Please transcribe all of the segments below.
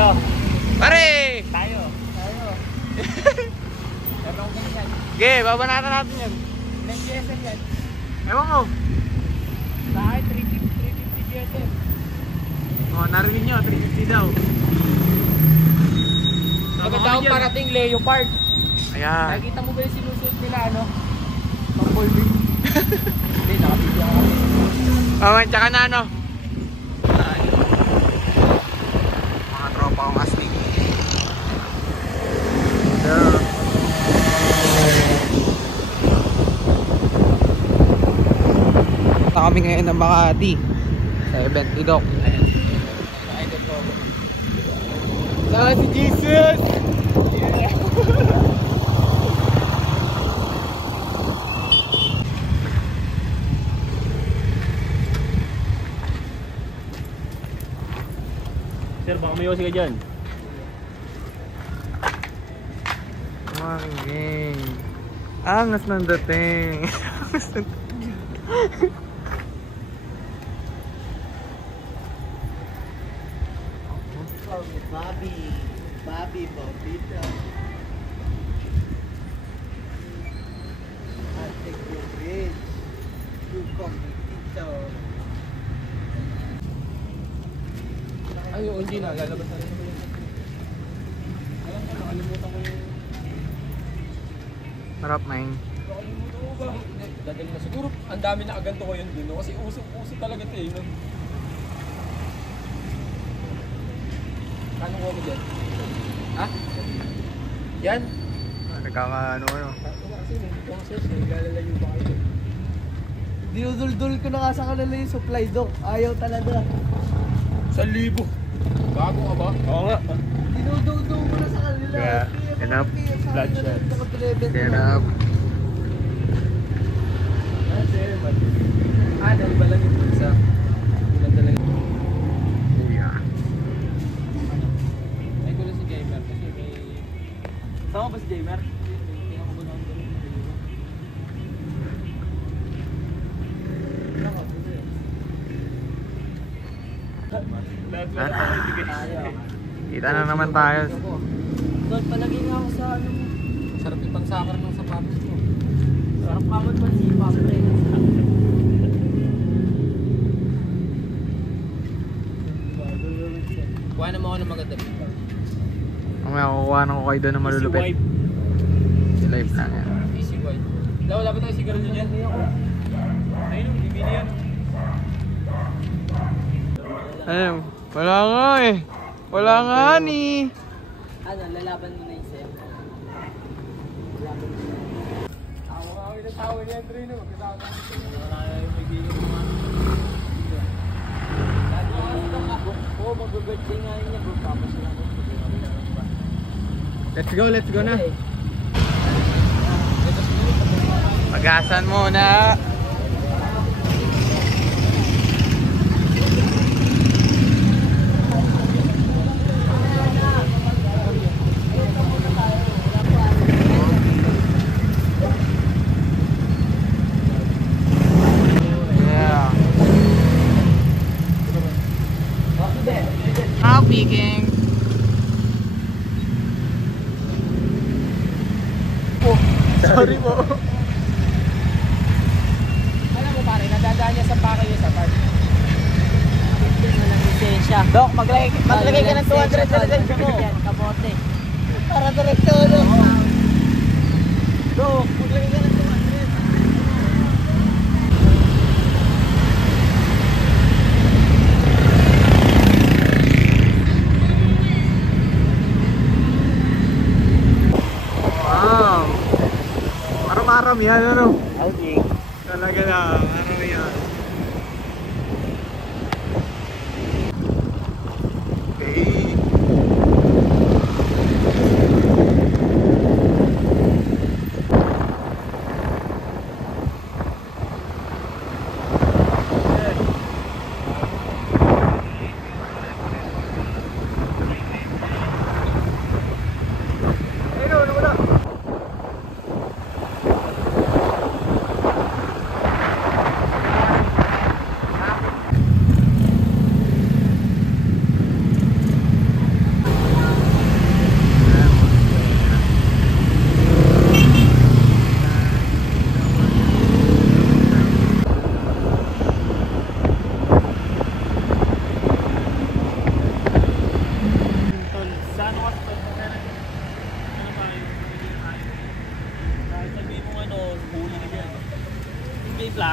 Tayo. Pare! Tayo. Meron ko yan. Sige, babanatan natin yan. Ilang GSM yan? Ewan ko. Sa akin, 350 GSM. Oh, narinig nyo, 350 daw. Maganda akong parating Leopard. Ayan. Nakikita mo ba yung sinusuot nila, ano? Pang-folding. Hindi, nakabigyan ako. Oh, tsaka na ano? Mga tropa kong astig. Kami ngayon ng Makati sa event ni Doc. Saan si Jesus? Yeah. Sir, baka may yosi ka dyan. Manging. Angas ng dating. Angas ng Bobby Bobita. I take your bridge. You come dito. Ay, hindi na. Lalabas na rin ako yun. Alam ko, nakalimutan ko yung... Harap na yun. Nakalimutan ko ba? Dadali na siguro. Ang dami na aganto ko yun dun. No? Kasi uso talaga ito eh. No? Anong ko mo dyan? Ha? Yan? Nagkakaano ano. Kasi hindi ko kasi naglalalayo ba kayo? Dinuduldul ko na nga sa kanila yung supply, Doc. Ayaw talaga. 1,000. Bago ka ba? Oo nga. Dinuduldul ko na sa kanila. Kaya, enough. Bloodshed. Enough. Dahil ba lang yung pizza? Ilan talaga? Yeah. Ay ko lang si Gamer kasi may... Sama ba si Gamer? Tingnan ko ba naman doon? Kita na naman tayo. Doon, palagi nga ako sa ano mo. Sarap yung pansakar ng sapatos ko. Sarap kamot man si Papre. Kuha naman ako ng maganda dito. Mamaya kukuha ko kayo doon na malulupit. Easy wipe. Si life lang yan. Easy wipe. Wala ba tayo sigarilyo dyan? Ayun, bibili yan. Ano? Wala nga eh. Wala nga ni. Ano, lalaban mo na yung sir? Lalaban mo na. Tawa-kawin na tawa ni Andre no. Wala na yung bigyan mo nga. Oo, mag-birthday nga rin niya bro. Tapos lang ako. Let's go na. Pagasan muna. How speaking? Oh, sorry po. Alam mo pare, nadadaan niya sa Pacquiao sa park. Walang lisensya. Dok, maglagay ka ng 200 sa lisensya mo. Kabote. Para direkto ulo. Dok, maglagay ka ng 200. Wow. Aram-aram yan, ano? Outing. Talaga lang, aram yan. Okay.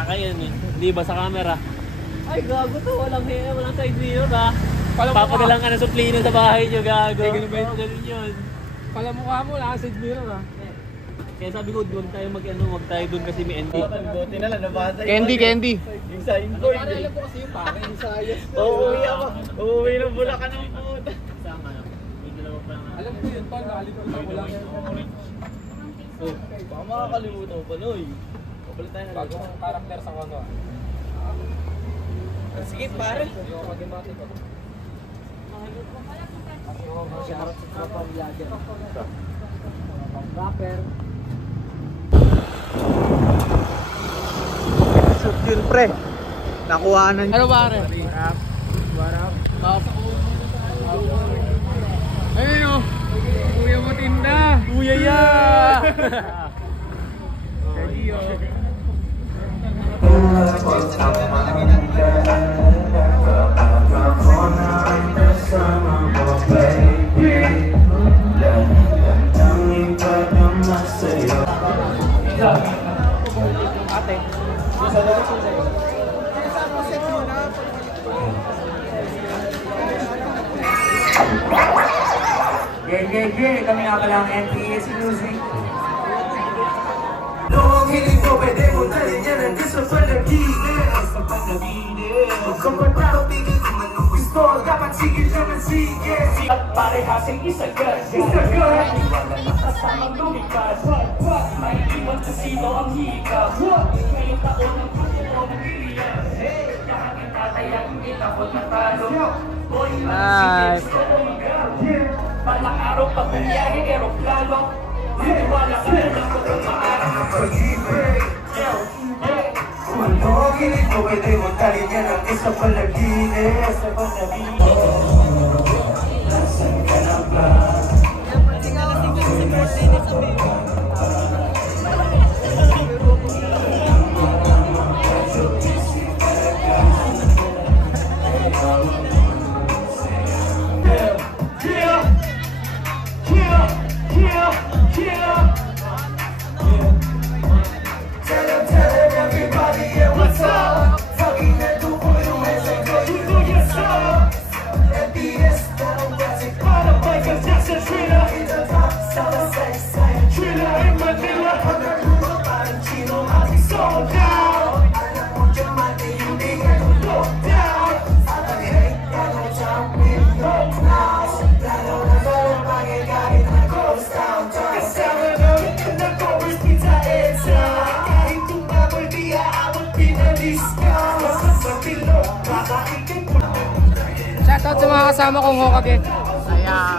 Sakay yan eh. Hindi ba sa camera? Ay, gago to. Walang side mirror ha. Papagalang ka na suplino sa bahay nyo, gago. Ganun ba yun? Ganun yun. Pala mukha mo, naka-side mirror ah. Kaya sabi ko, huwag tayo wag tayo doon kasi may ND. Buti na lang, nabasa Candy. yung signboard. Pare, alam ko kasi yung pare, yung sayas. Uuwi ako. Uuwi ng Bulacan ng puta. Sama. May dalawa pa nga. Alam ko yun, tol, nakalimutan ko lang. Oh, baka makakalimutan pa, Noy. Papalit tayo na lang. Bagong karakter sa kono. Sige, pare. Hindi ako mag-imati ko. Shoutout sa tropang vlogger. Tropang rapper. Shoot yun, pre. Nakuha na. Ano pare? Ayun o. Kuya mo tinda. Kuya ya. Yeah, kami nga pala ang NPS Music. Noong hindi ko pwede mo talin yan ang gusto pa nag-inis Sa pag-nabines Kapag tao tingin kung anong gusto dapat sigil na ng sige At parehasing isagat Isagat Iwala na kasamang lumikas May iwan sa sino ang hika Ngayong taon ang pagkulo ng iliyan Lahat ng tatayang itapon na talo Boy, Nice. gusto ko mag-out Palang araw pag nangyari aeroplano Wala ka na lang kung maarang ng pag-ibig Kung ano hindi ko pwede mo talin yan ang isa palaginis Sa pag-nabigis Nasaan ka na ba? Shoutout sa mga kasama kong Hokage. Ayan.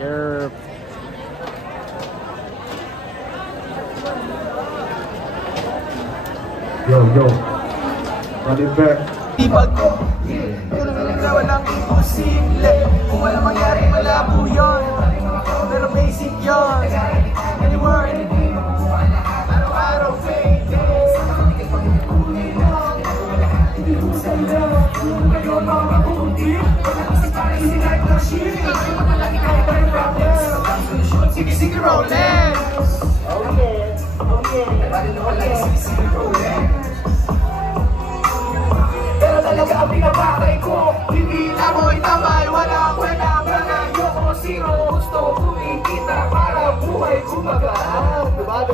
Yerp. Yo, running back. Tipag ko. Kung naman walang simple. Kung walang mangyari, malabo yun. Pero basic yun. Anywhere, anything. Araw-araw, fake days. Hindi ko sa'yo. Ngayon mga mabuti. Para isinay na shit. Malaki kahit tayo problem. Sige, sige, rollin'. Okay, okay. Sige, rollin'. Pero talaga ang pinapakay ko. Hindi na mo itamay. Walang ayoko zero. Gusto kumikita para buhay kumagaan. Diba?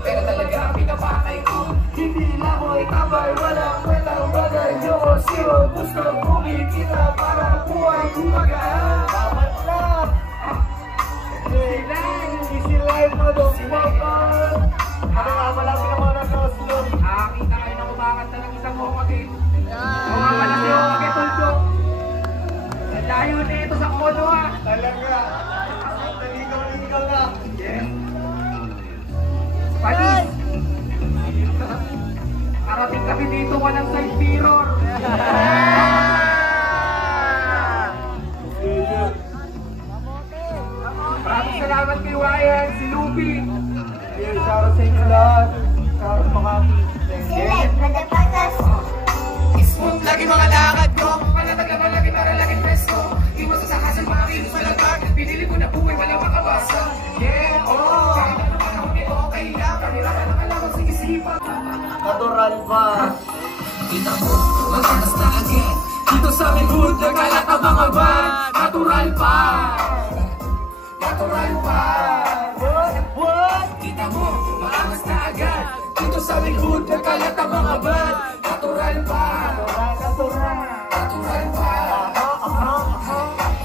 Pero talaga ang pinapakay ko. Hindi na mo itamay. Walang ayoko zero. Gusto kumikita para buhay kumagaan. Dapat na. Easy life mo doon. Ano nga malapit na mga nag-oslo. Kita kayo na kumakanta ng isang homage. Kumamala si homage, tuldo. Nalayo na ito sa kono ha. Talaga. Naligaw na. Yeah. Panis. Karating kami dito, walang side mirror. Maraming salamat kay Ryan, si Luby. Shoutout sa inyo lahat. Shoutout Makati. Silip, madapatas. Smooth lagi mga lakad ko. Panatag naman lagi para laging presko. Iwas sa hassle, mga kilos malagag. Pinili ko na buhay, walang makabasa. Yeah, oh. Kahit ano panahon eh, okay lang. Kanirapan ang alam, sige sipa. Natural ba? Kita mo, maganas na agad. Dito sa amin hood, nagalat ang mga van. Natural pa. Natural pa. What? Kita mo, maangas na agad. Dito sa amin hood, nagkalat ang mga van. Natural pa. Natural pa.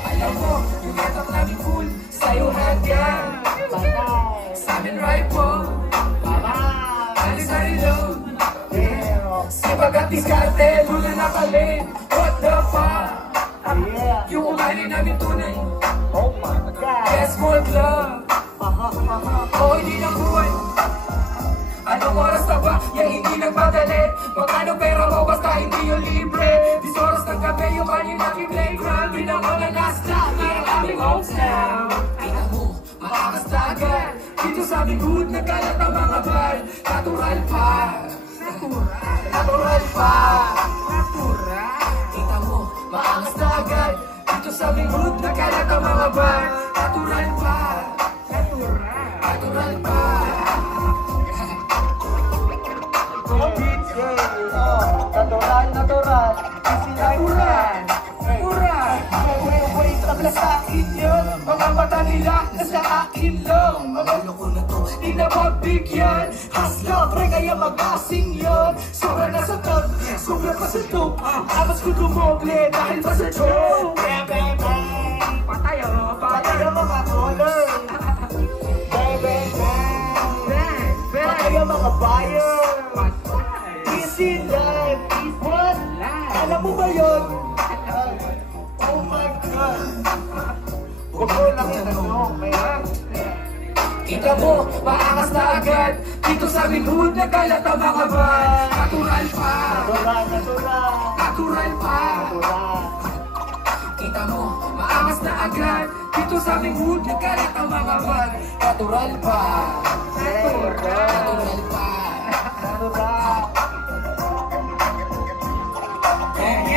Alam mo, yung yatak namin cool, sa'yo hagyan. Sa amin rifle, alis na reload. Sibagat diskarte, lula na kalin. What the fuck? Yung ugali namin tunay. Oh my God. Yes, more love. Oh, hindi na buhay. Anong oras na ba? Yeah, hindi nagmadali. Magkano pera mo basta hindi yung libre. Dis oras ng gabi yung kanyang aking playground. Di na ko na nasta, ang aming homes now. Kita mo, makakas na agad. Dito sa aming hood, nagkalat ang mga bar. Natural pa. Natural pa. Kita mo, makakas na agad. Dito sa aming hood, nagkalat ang mga bar. Natural pa. Natural pa. Natural. Easy life yan. Natural. Wait, tabla sa akin yun. Mga mata nila, nasa akin lang. Mga loko na to, di na pagbigyan. Hasla, pre, kaya mag-asing yun. Sobra na sa top, sobra pa sa top. Abas ko dumoble dahil pa sa joke. Patayo, patayo mga color. Kaya mga buyer. Easy life. What? Alam mo ba yun? Oh my God. Huwag mo lang yan ano. Kita mo, maangas na agad. Dito sa aming hood, nagkalat ang mga van. Natural pa. Natural pa. Kita mo, maangas na agad. Dito sa aming hood, nagkalat ang mga van. Natural pa. Natural pa.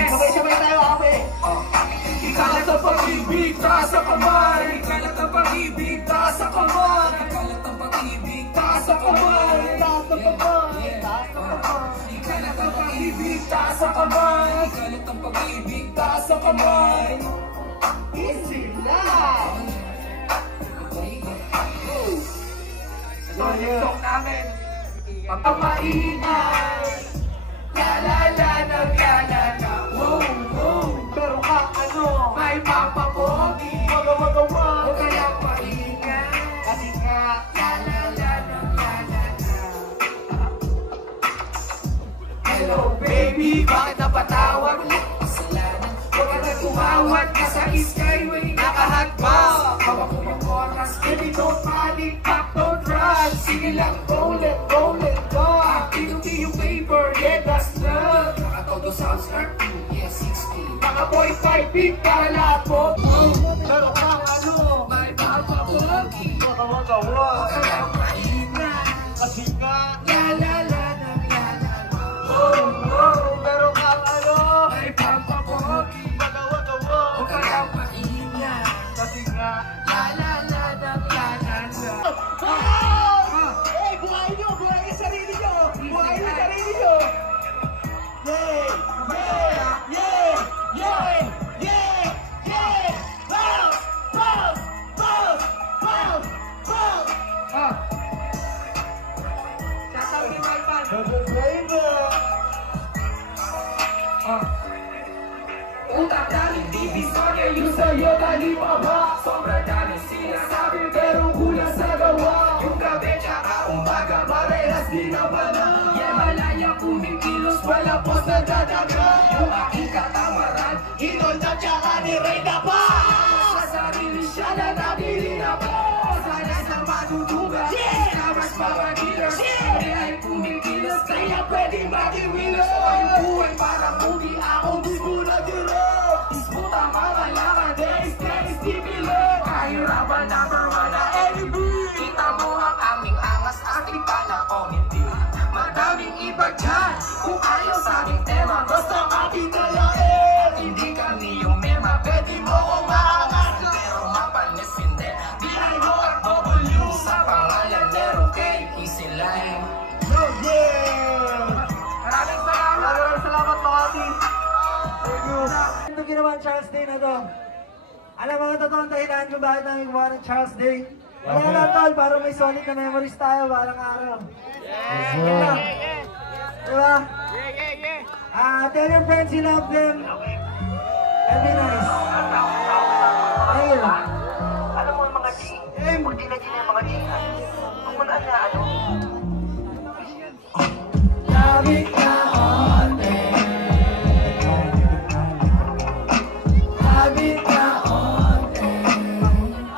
Sabay-sabay tayo, ate. Ikalat ang pag-ibig, taas ang kamay. Ikalat ang pag-ibig, taas ang kamay. Ikalat ang pag-ibig, taas ang kamay. Ikalat ang pag-ibig, taas ang kamay. Ikalat ang pag-ibig, taas ang kamay. Easy life. Yung song namin, pagpamaingay. Yalala na yalala, wow, wow. Pero ano? May papapogi. Wag. O kaya paingay. Kasi nga. Yalala na yalala. Hello baby, bakit napatawag? Kasalanan, huwag ka na tumawag. Nasa skyway, nakahagpas. Hawak ko yung oras, baby don't panic, back don't run. Sige lang, roll it, go. Pinunti yung paper, yeah that's love. Nakatodo sounds are yeah 60. Mga ako'y 5 feet kalapot. Pero kang ano, may papapogi. Waka-waka-wa. Kaya mahina. Kasi nga, la-la-la ng la-la-la. Pero kang ano, may papapogi. Waka-waka-wa. Kaya mahina. Kasi nga, la-la-la ng la-la-la. Eh, buhay nyo! Buhay yung sarili nyo! Buhay yung sarili nyo! Yeah! Yeah! Yeah! Yeah! Yeah! Yeah! Bounce! Bounce! Bounce! Bounce! Bounce! Sasabi ni Malpan. Utak daming divisorya, yung sa'yo tali pa ba? Sobrang daming sinasabi pero kulang sa gawa. Yung gabi tsaka umaga parehas din ang bala. Yeah, malaya kumikilos, wala pos na dadaga. Yung aking katamaran, hinolda tsaka ni Reyna pa. Sa sarili siya na nabili na po. Sana sa maduduga, kamas papagilas. Hindi ay kumikilos, kaya pwede magiwilos. Ang buhay parang movie, akong gusto na direct. Disputa mga lakad, days, di bilog. Kahirapan number 1 na LB. Kita mo ang aming angas, aking panakongiti. Madaming iba dyan, kung ayaw sa aming tema, basta aking kalain. Hindi kami yung mema, pwede mo kong maangat. Pero mapanis hindi, bilay mo at W. Sa pangalan lero kay Easy Line. Maraming salamat mga ating. Ito ginawa ang Charles Day na to. Alam mo ang totoong dahilan kung bakit namin gumawa ng Charles Day? Wala lang tol, parang may solid na memories tayo parang araw. Diba? Diba? Tell your friends you love them. That'd be nice. Thank you. Alam mo yung mga G, pag di na yung mga G, kung manaan na ano. Sabi ka onte. Sabi ka onte.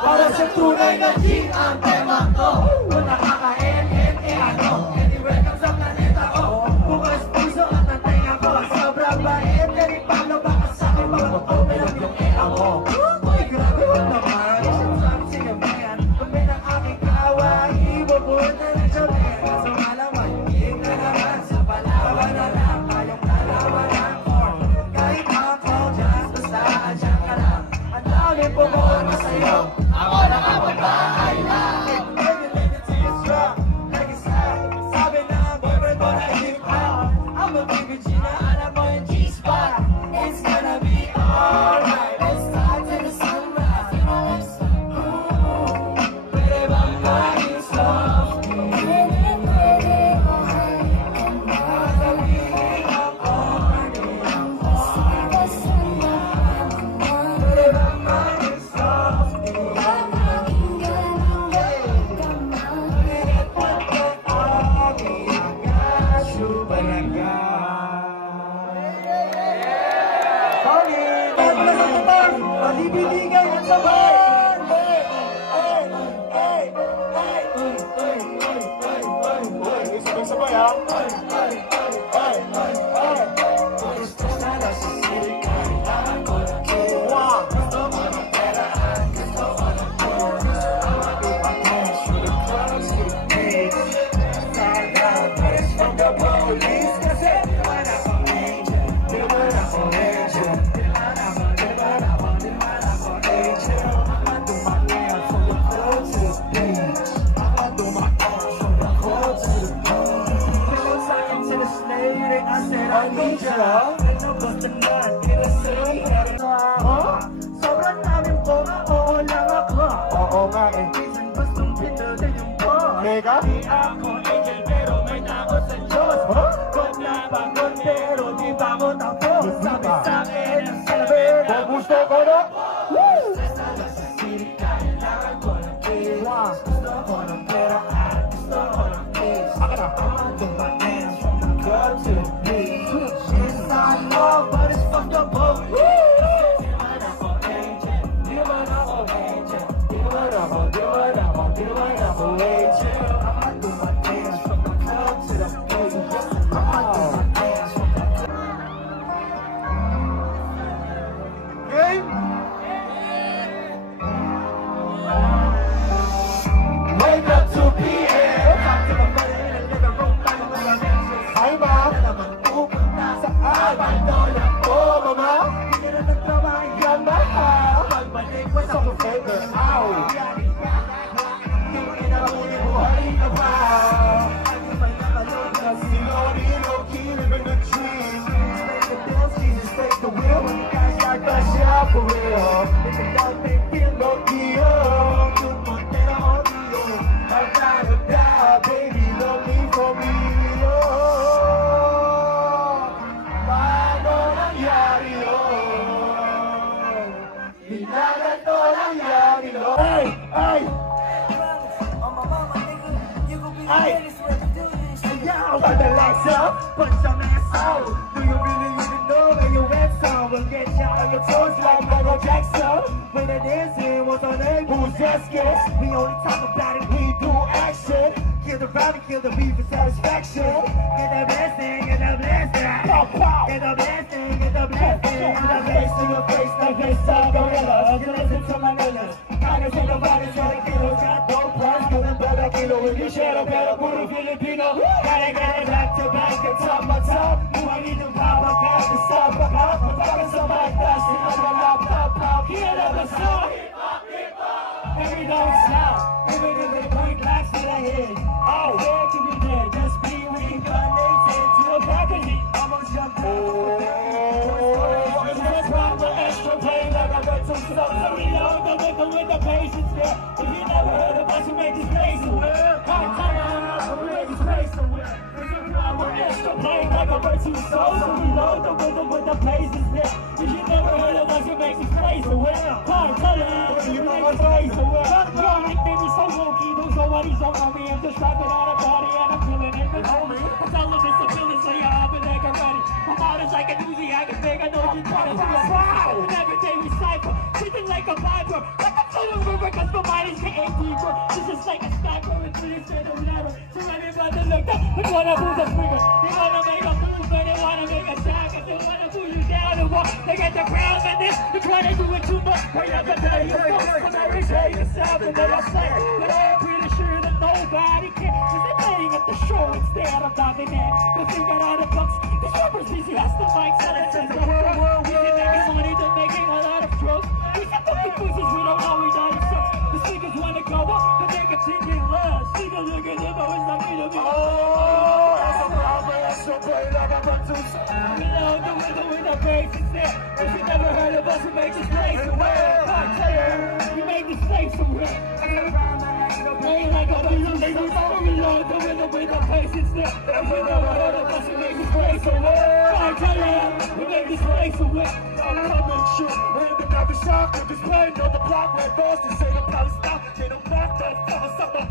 Para sa tunay na G ang tema ko. Kung nakaka-NNA ako, anywhere kang sa planeta ko. Bukas puso at natenga ko. Sobrang bait, dari Pablo baka sa akin mag-open up yung EA ko. Uy, grabe mo naman. Sabi siya bayan, kung may ng aking kaaway, ibubuhat na ng Jolene. Kaso malaman, hindi na naman sa palawan na lang. Kayong kalawan ng form. Kahit ako dyan, basta dyan ka lang. Ang dami po mo na sa'yo. Ako lang ang bahay lang. Sabi na boyfriend mo na hip-hop. I'm a big Regina, alam mo yung G-spot. It's gonna be alright. Let's start to the sunrise. Pwede bang maging soft? Sasabihin ako, maging pwede bang maging soft? Palibiligay at sabay! Sabay ha? Gusto na lang sa sili, kailangan ko ng kiwa. Gusto ko ng pera, gusto ko ng puro. Gusto ko mag-ipakas, shoot the clubs, shoot the beats. Start out, press from the police. Kasi di man ako angel, di man ako angel. Di man ako angel. Ako dumating from the club to the beach. Ako dumating from the club to the beach. Because I can tell this lady, I said I need ya. Ano ba tanan, kinasay sobrang daming bunga, oo lang ako. Oo nga eh. Minsan gustong pinagin yung boss. Mega? Di ako angel pero may takot sa Diyos. Kung napagod pero di ba mo tapos. Sabi sa'kin ang sabi na gusto ko na. Sa city, kailangan ko ng kilos. Gusto ko ng pera at gusto ko ng peace. I'm doing my dance from the club to the beach. It's not love but it's fucked up both. Di man ako angel, di man ako angel. Di man ako angel. I'm doing my dance from the club to the beach. I'm doing my dance from the club. Hey, yeah, I wanna lights up, put some ass out. Do you really even know where you went from? We'll get you on your toes like Michael Jackson. When it is in, what's our name? Who's just guess? We only talk about it, we do action. Kill the vibe, kill the beef for satisfaction. Get the blessing, get the blessing. Pop, pop. Get the blessing, get the blessing. Get the face to your face, like this song gorilla. You listen to my niggas. Kindness ain't nobody trying to kill us. Got no price, killing better kilo. If you share a better puro Filipino. Gotta get it back to back and top my top. Buhay ng power, got to stop. Pagkakas sa my class, sinagala, pop, pop. Hear the song. Every don't stop. Even if they point locks to the head. Oh, where can be there? Just be reincarnated to a packaging. Almost jumped out. That's why the extra plane like I got some stuff. So we know the nigga with the patience there. If you never heard of us, we make this place aware. Can't tell you how we make this place aware. We're extra plane like a virtue soul. So we load the rhythm with the patience there. If you never heard of us, we make this place aware. Can't tell you how we make this place aware. Yo, nickname is so low-key, don't know what he's on me. I'm just rapping out a party and I'm killing it with homie. I'm telling this to feeling so you're up and like I'm ready. My heart is like a doozy, I can make, I know you're trying to do a wow. And every day we cypher, treating like a viper. Like a feeling river, cause my mind is getting deeper. This is like a sniper, it's really straight or whatever. So everybody look up, we wanna move the trigger. They wanna make a move, but they wanna make a shot. If they wanna pull you down and walk, they get the ground and this. They're trying to do it too much, but I can tell you I'm every day yourself and then I say, but I'm pretty sure that nobody cares. Cause they're playing at the show instead of diving in. Cause they got all the bucks, these rappers easy as the mic, so it says the world. We can make money, they're making a lot of drugs. We can fuck the pussies, we don't know we done it sucks. The speakers wanna go up, but they can think it less. See the look at them, always like me to be. Oh, that's a problem, that's so great, like I'm about to say. We know the rhythm with the bass is there. If you never heard of us, we make this place aware. I tell you, we make this place aware. Playing like a balloon, they don't know we know the rhythm with the bass is there. If you never heard of us, we make this place aware. I tell you, we make this place aware. I'm coming shit, and the coffee shop, if it's playing on the block, like Boston, say the power stop, they don't block that fucker, summer.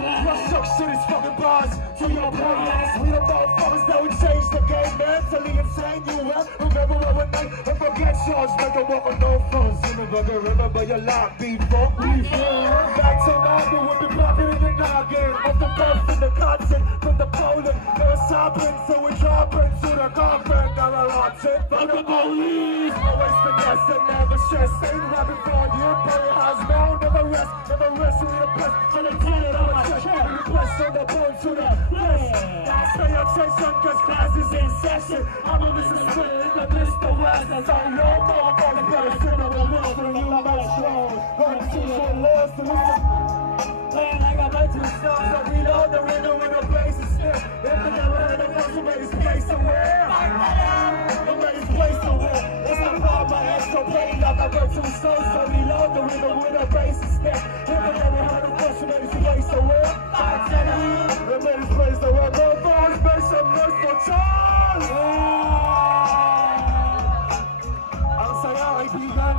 Rush up to these fucking bars, to your playlist. We the motherfuckers that would change the game, mentally insane. You will remember our night and forget yours. Make a walk on no phones. Remember your life before we fall. Back to Marvin, we'll be popping in the noggin. Off the bus in the content, from the Poland. They're sobbing, so we're dropping to the coffin. Now I locked it from the police. Always finesse and never stress. Ain't rapping for you, play your house now. Never rest, we the best. For the talent on my chest, we press on the bone to the flesh. Pay attention, cause class is in session. I'm a Mr. Split in the midst of West. That's all you know, motherfucker, better sit on the list for you, my show. Work to show lost to listen. Playing like I'm meant to start, so we know the rhythm with the place is still. If you never heard of us, we made this place somewhere. We made this place somewhere. It's not about my head, so play like I work to start, so we know the rhythm with the place is still. If you never heard of us, we made this place somewhere. We made this place somewhere. Go for it, make some noise for Charles! Ang saya, kaibigan.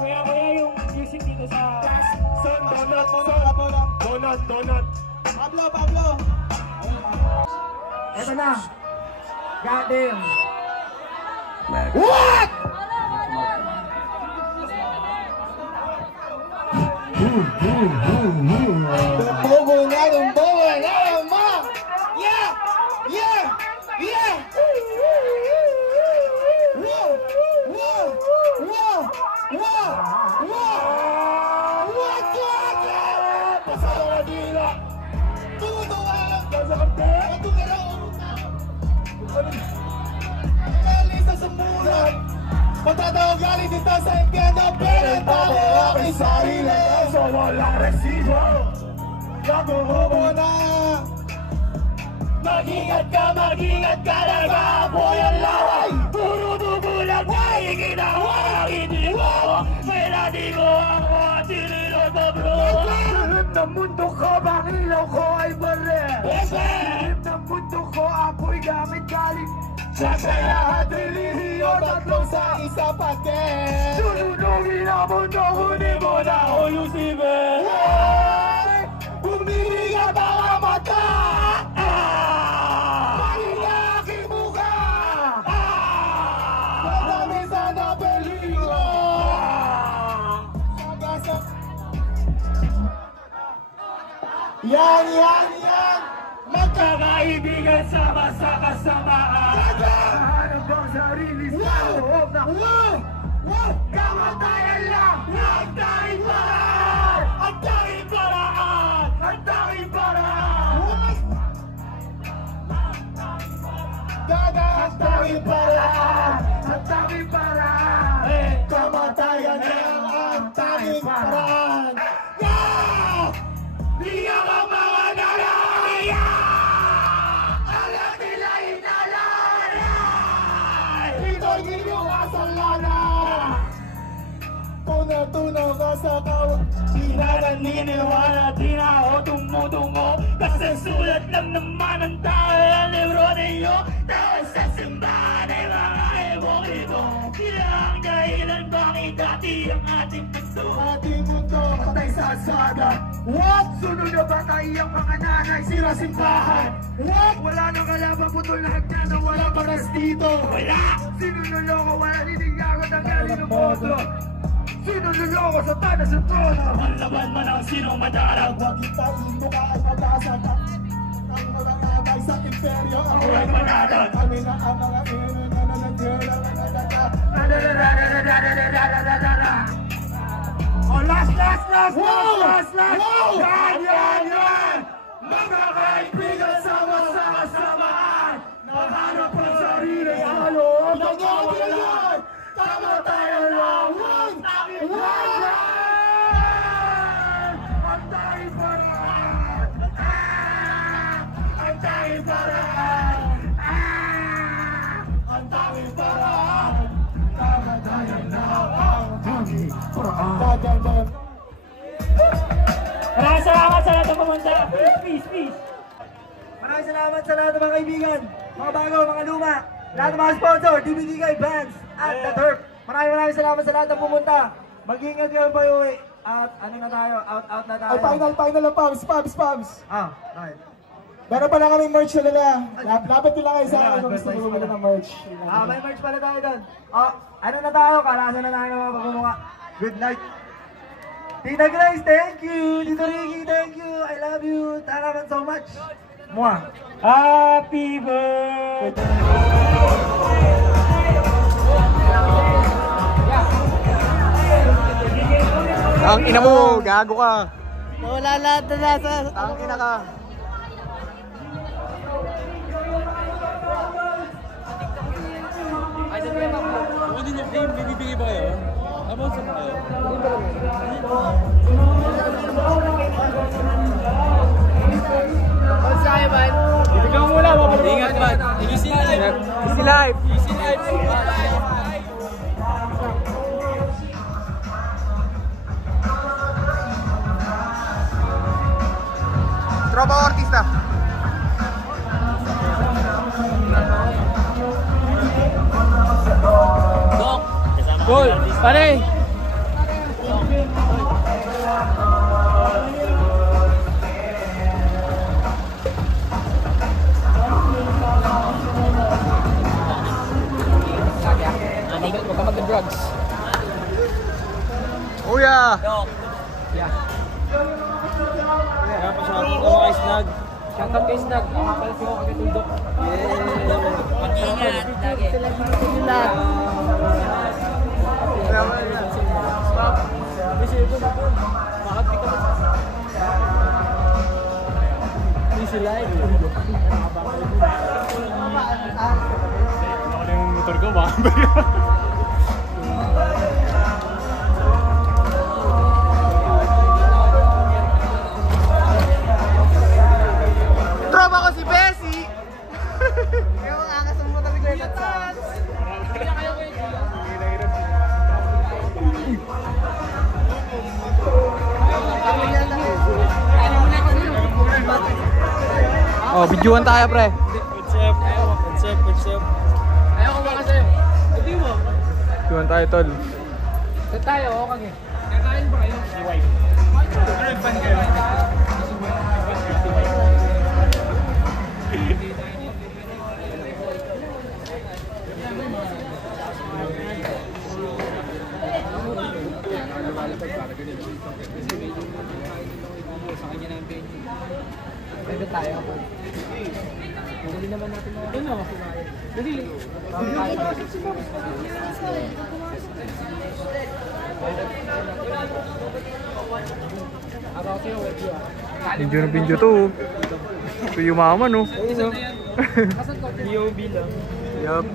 Kaya yung music dito sa Son, Donut. Pablo. Eto na. Goddamn. What? Don't bobo, ma. Yeah. Magtatawag galing dito sa impyerno, pero tayo aking sarili. So walang resibo, naguhubo na. Mag-ingat ka na apoy ang laway. Puro dugo lang tayo ginawa, iniwawa. Pero di ko ako at sinilog mo bro. Lalim ng mundo ko, bang ilaw ko ay bari. Lalim ng mundo ko, apoy gamit galing sa kaya relihiyon, tatlong sa isa patin. Sununugin ang mundo, huli mo na uyusipin. Bumili ka Yan, yan, yan! Magkakaibigan sama sa kasamaan. Hanap ang sarili sa loob na kamatayan lang. Ang tanging paraan! Ang tanging paraan! Ang tanging paraan! Gaga, ang tanging paraan! Ang tanging paraan! Kamatayan lang ang tanging paraan! Diyan ang mga nalaya! Alam nila inalalay! Ito'y inyong kasalanan! Tunaw ka sa kawag. Di na naniniwala, di na ako tumutungo. Kasi sulat lang naman ang tao ang libro ninyo. Dahil sa simbahan ay mga ebokito. Sila ang dahilan bakit dati ang ating mundo. Ating mundo, Patay sa asada. what? Sunod na batay ang mga nanay, sira simbahan. What? Wala nang kalaban, putol na hagdan na wala paras dito. Wala! Sino naloko, wala ninigagot ang galing ng modo. Sino naloko sa tanas sa trono? Ang laban man ang sinong madarag. Huwag itayin mo ka ay mabasag. Ang mga abay sa imperyo. Ako ay mananag. Kami na ang mga ino na nanagdala na nagdala. Oh, last! Wow! Last! Wow! Yan! Mga kaibigan sama sa kasamaan. Nakahanap ang sarili sa loob ng kawalan. Tama tayo lang. Ang tanging paraan. Ang tanging paraan. Ang tanging paraan. Kamatayan lang ang tanging paraan. Gaganda. Maraming salamat sa lahat ng pumunta. Peace. Maraming salamat sa lahat ng mga kaibigan, mga bago, mga luma, lahat ng mga sponsor, DVD Guy Bands, at The Turf. Maraming salamat sa lahat ng pumunta. Mag-iingat kayo pa uwi. At ano na tayo, out na tayo. Ay, final na Pabs. Right. Meron pala kami merch na nila. Lapit nila kayo sa akin kung gusto mo bumili ng merch. May merch pala tayo doon. Ano na tayo, kalasan na tayo ng mga pagmumukha. Good night. Tita Grace, thank you. Tito Ricky, thank you. I love you. Salamat so much. Mwah. Happy birthday! Ang ina mo, gago ka. Wala lahat na nasa. Ang ina ka. Kung hindi niyo game, bibigay ba kayo? Habang sa kayo? Ikaw muna, Ingat man! Easy life! Easy life. Easy life! Tropa o artista? Goal! Pare! Huwag ka mag-drugs. Kuya! Kaya pa shoutout ko kay Snag. Shoutout kay Snag. Ako pala si Hoka Tuldok. Mag-iingat. Stop. Bakit di ka Easy life. Ako yung motor ko ba? Tropa ko si Bessie! Yung angas ng mga bigletas. Oh, videoan tayo, pre. What's up? Ayaw ko ba kasi? Hindi mo. Videoan tayo, tol. Saan tayo? O kage. Kakain ba kayo? Si wife. Nag-ban kayo? Sa kanya ng Pwede tayo. Madali naman natin na. Ano? Dali. Video na video to. Ito yung mama no. BOB lang. Yup.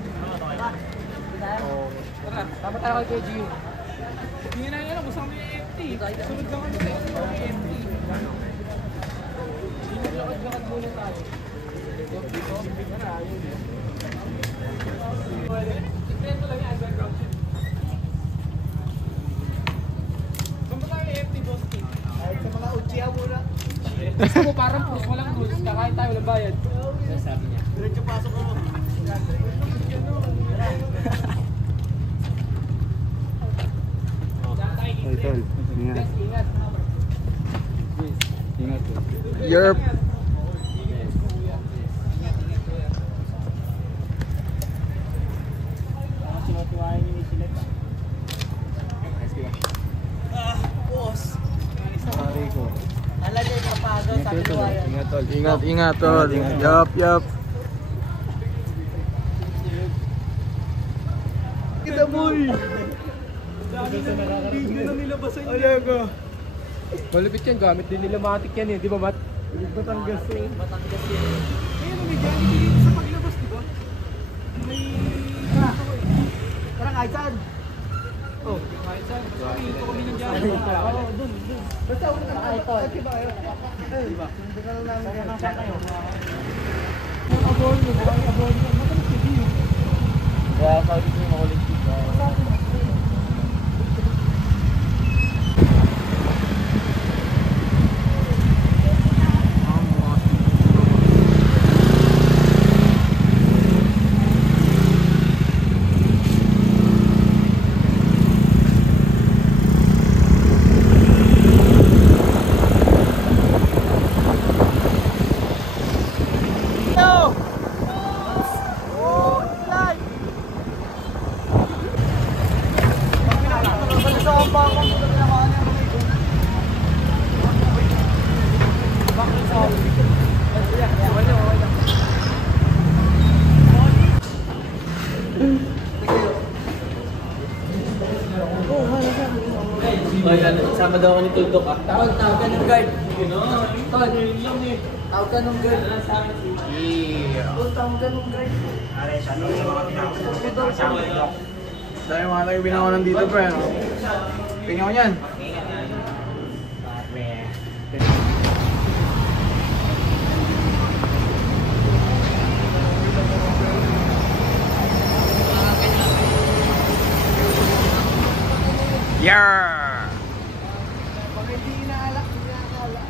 Tama tayo kay Gio. Hindi na yan, gusto kami EMT. Sunod lang kami sa EMT. Lakad-lakad muna tayo. Ito lang yung underground. Saan ba tayo EMT, boss? Kahit sa mga uchiha muna. Gusto mo parang push, walang rules. Kakain tayo, walang bayad. Sabi niya. Diretso pasok ko. Tol. Ingat. Ingat. Yerp. Alagay ka pa doon sa kiluwayan. Ingat, tol. Ingat tol. Yup. Kita boy! Dami na video na nilabasan niya. Alaga. Malupit yan, gamit din nila matik yan eh, di ba Mat? Batangas eh. Batangas yan. Ayun, may gamit dito sa paglabas, di ba? May... Parang kahit saan. Oh, kahit saan. Sorry, ito kami ng dyan. Oo, dun. Basta una ka ito. Di ba kayo? Di ba? Hindi ka lang namin kayo. Saan kayo? Abon mo, abon mo. Matalas si Gio. Kaya sabi ko yung makulit dito. Sama daw ako ni Tuldok ah. Tawag ka ng guard. Tawag ka ng guard. Tawag ka ng guard. Dahil mga tayo binawanan dito pre. No? Tingnan ko yan. Yeah! Pag hindi inaalak, hindi akala.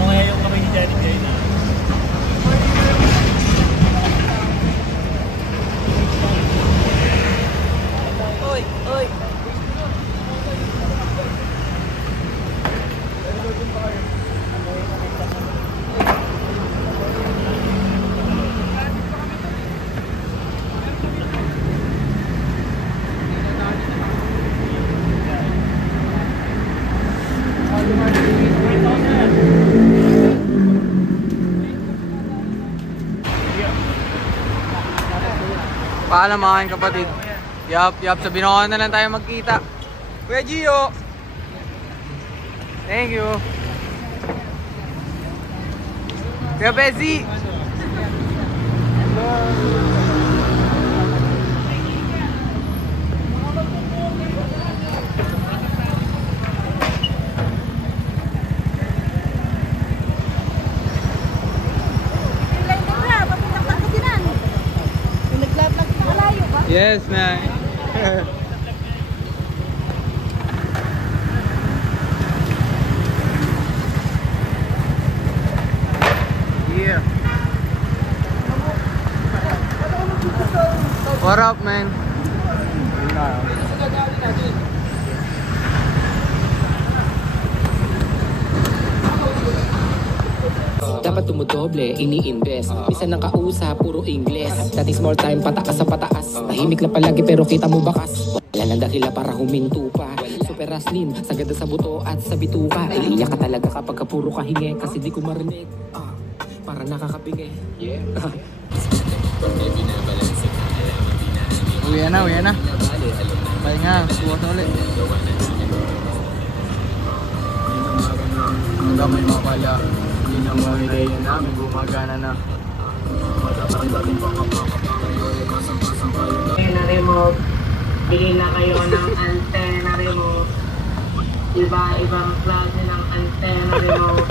Kaya yung kamay ni Johnny Jay na. Oy! Paalam mga aking kapatid. Yup. Sa Binoan na lang tayo magkita. Kuya Gio! Thank you. Kuya Pezzi! Yes, na. Yeah. What up, man? Dapat tumudoble, ini-invest. Isa nang kausap, puro Ingles. Dati small time, patakas sa pataas. Tahimik na palagi pero kita mo bakas. Wala nang dakila para huminto pa. Super aslin, sagad sa buto at sa bituka. Iiyak ka talaga kapag puro kahingi. Kasi di ko marinig. Para nakakapingi. Yeah. Uwi na, uwi na. Pahinga, suwat ulit. Hanggang may mapala. Hindi na mga ideya namin gumagana na. Antena remote. Bili na kayo ng antena remote. Iba-ibang klase ng antena remote.